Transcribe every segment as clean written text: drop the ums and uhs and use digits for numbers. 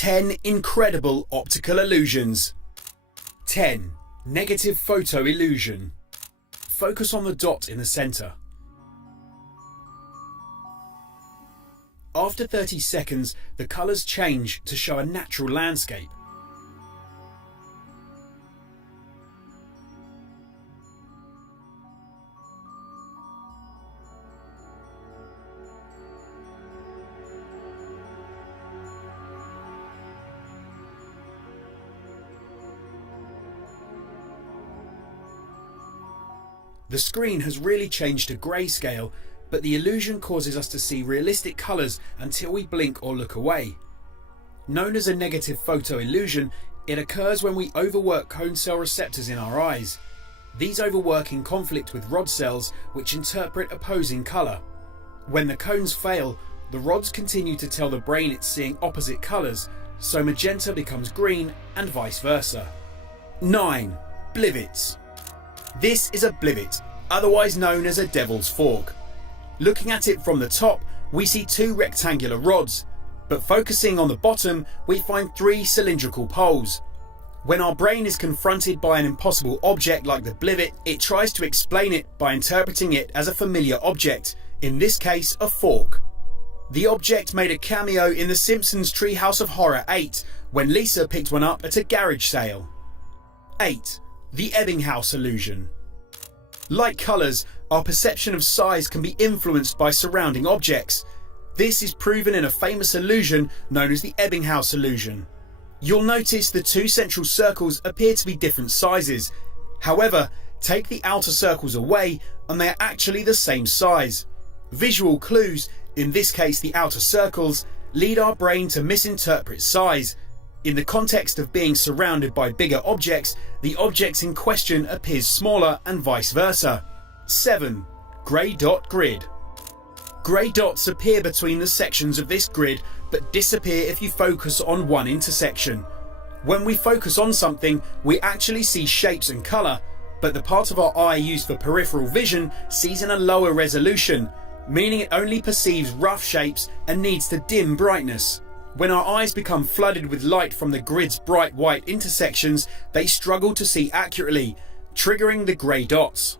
10 incredible optical illusions. 10. Negative photo illusion. Focus on the dot in the center. After 30 seconds, the colors change to show a natural landscape. The screen has really changed to grayscale, but the illusion causes us to see realistic colours until we blink or look away. Known as a negative photo illusion, it occurs when we overwork cone cell receptors in our eyes. These overwork in conflict with rod cells, which interpret opposing colour. When the cones fail, the rods continue to tell the brain it's seeing opposite colours, so magenta becomes green and vice versa. 9. Blivets. This is a blivet, otherwise known as a devil's fork. Looking at it from the top, we see 2 rectangular rods, but focusing on the bottom, we find 3 cylindrical poles. When our brain is confronted by an impossible object like the blivet, it tries to explain it by interpreting it as a familiar object, in this case a fork. The object made a cameo in The Simpsons Treehouse of Horror 8, when Lisa picked one up at a garage sale. 8. The Ebbinghaus illusion. Like colours, our perception of size can be influenced by surrounding objects. This is proven in a famous illusion known as the Ebbinghaus illusion. You'll notice the 2 central circles appear to be different sizes. However, take the outer circles away and they are actually the same size. Visual clues, in this case the outer circles, lead our brain to misinterpret size. In the context of being surrounded by bigger objects, the objects in question appears smaller and vice versa. 7. Grey dot grid. Grey dots appear between the sections of this grid but disappear if you focus on one intersection. When we focus on something, we actually see shapes and colour, but the part of our eye used for peripheral vision sees in a lower resolution, meaning it only perceives rough shapes and needs to dim brightness. When our eyes become flooded with light from the grid's bright white intersections, they struggle to see accurately, triggering the grey dots.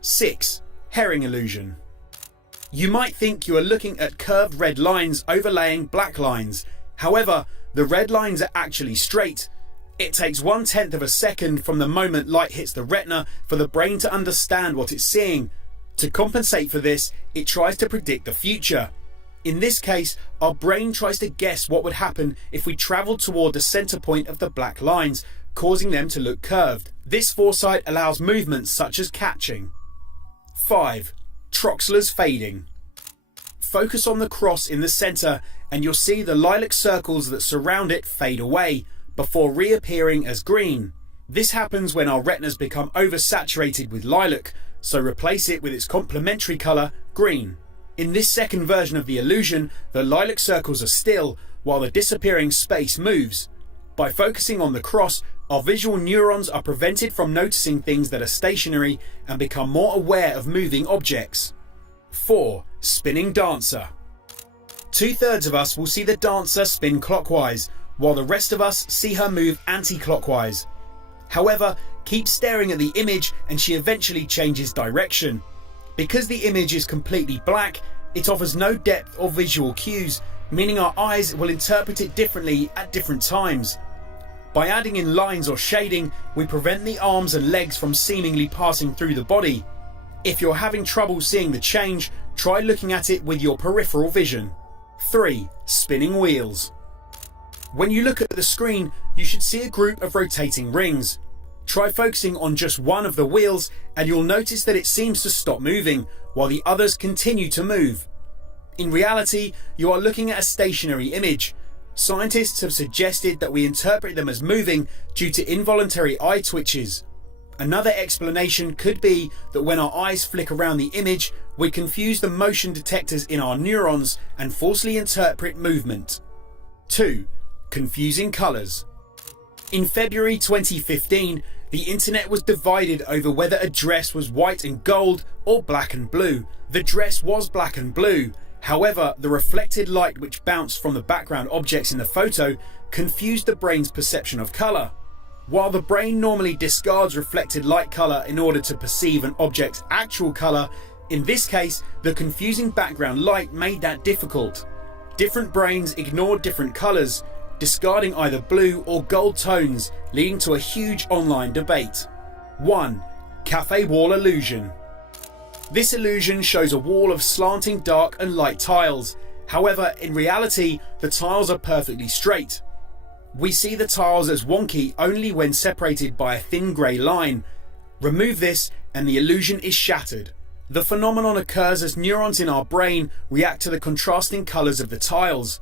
6. Herring illusion. You might think you are looking at curved red lines overlaying black lines. However, the red lines are actually straight. It takes 1/10 of a second from the moment light hits the retina for the brain to understand what it's seeing. To compensate for this, it tries to predict the future. In this case, our brain tries to guess what would happen if we travelled toward the centre point of the black lines, causing them to look curved. This foresight allows movements such as catching. 5. Troxler's fading. Focus on the cross in the centre and you'll see the lilac circles that surround it fade away, before reappearing as green. This happens when our retinas become oversaturated with lilac, so replace it with its complementary colour, green. In this second version of the illusion, the lilac circles are still, while the disappearing space moves. By focusing on the cross, our visual neurons are prevented from noticing things that are stationary and become more aware of moving objects. 4. Spinning dancer. 2/3 of us will see the dancer spin clockwise, while the rest of us see her move anti-clockwise. However, keep staring at the image and she eventually changes direction. Because the image is completely black, it offers no depth or visual cues, meaning our eyes will interpret it differently at different times. By adding in lines or shading, we prevent the arms and legs from seemingly passing through the body. If you're having trouble seeing the change, try looking at it with your peripheral vision. 3. Spinning wheels. When you look at the screen, you should see a group of rotating rings. Try focusing on just one of the wheels and you'll notice that it seems to stop moving, while the others continue to move. In reality, you are looking at a stationary image. Scientists have suggested that we interpret them as moving due to involuntary eye twitches. Another explanation could be that when our eyes flick around the image, we confuse the motion detectors in our neurons and falsely interpret movement. 2. Confusing colours. In February 2015, the internet was divided over whether a dress was white and gold or black and blue. The dress was black and blue. However, the reflected light which bounced from the background objects in the photo confused the brain's perception of colour. While the brain normally discards reflected light colour in order to perceive an object's actual colour, in this case, the confusing background light made that difficult. Different brains ignored different colours, discarding either blue or gold tones, leading to a huge online debate. 1. Cafe wall illusion. This illusion shows a wall of slanting dark and light tiles. However, in reality, the tiles are perfectly straight. We see the tiles as wonky only when separated by a thin grey line. Remove this and the illusion is shattered. The phenomenon occurs as neurons in our brain react to the contrasting colours of the tiles.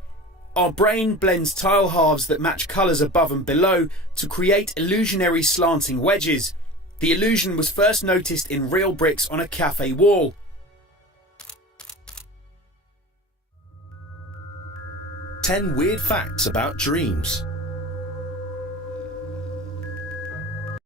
Our brain blends tile halves that match colours above and below to create illusionary slanting wedges. The illusion was first noticed in real bricks on a cafe wall. 10 weird facts about dreams.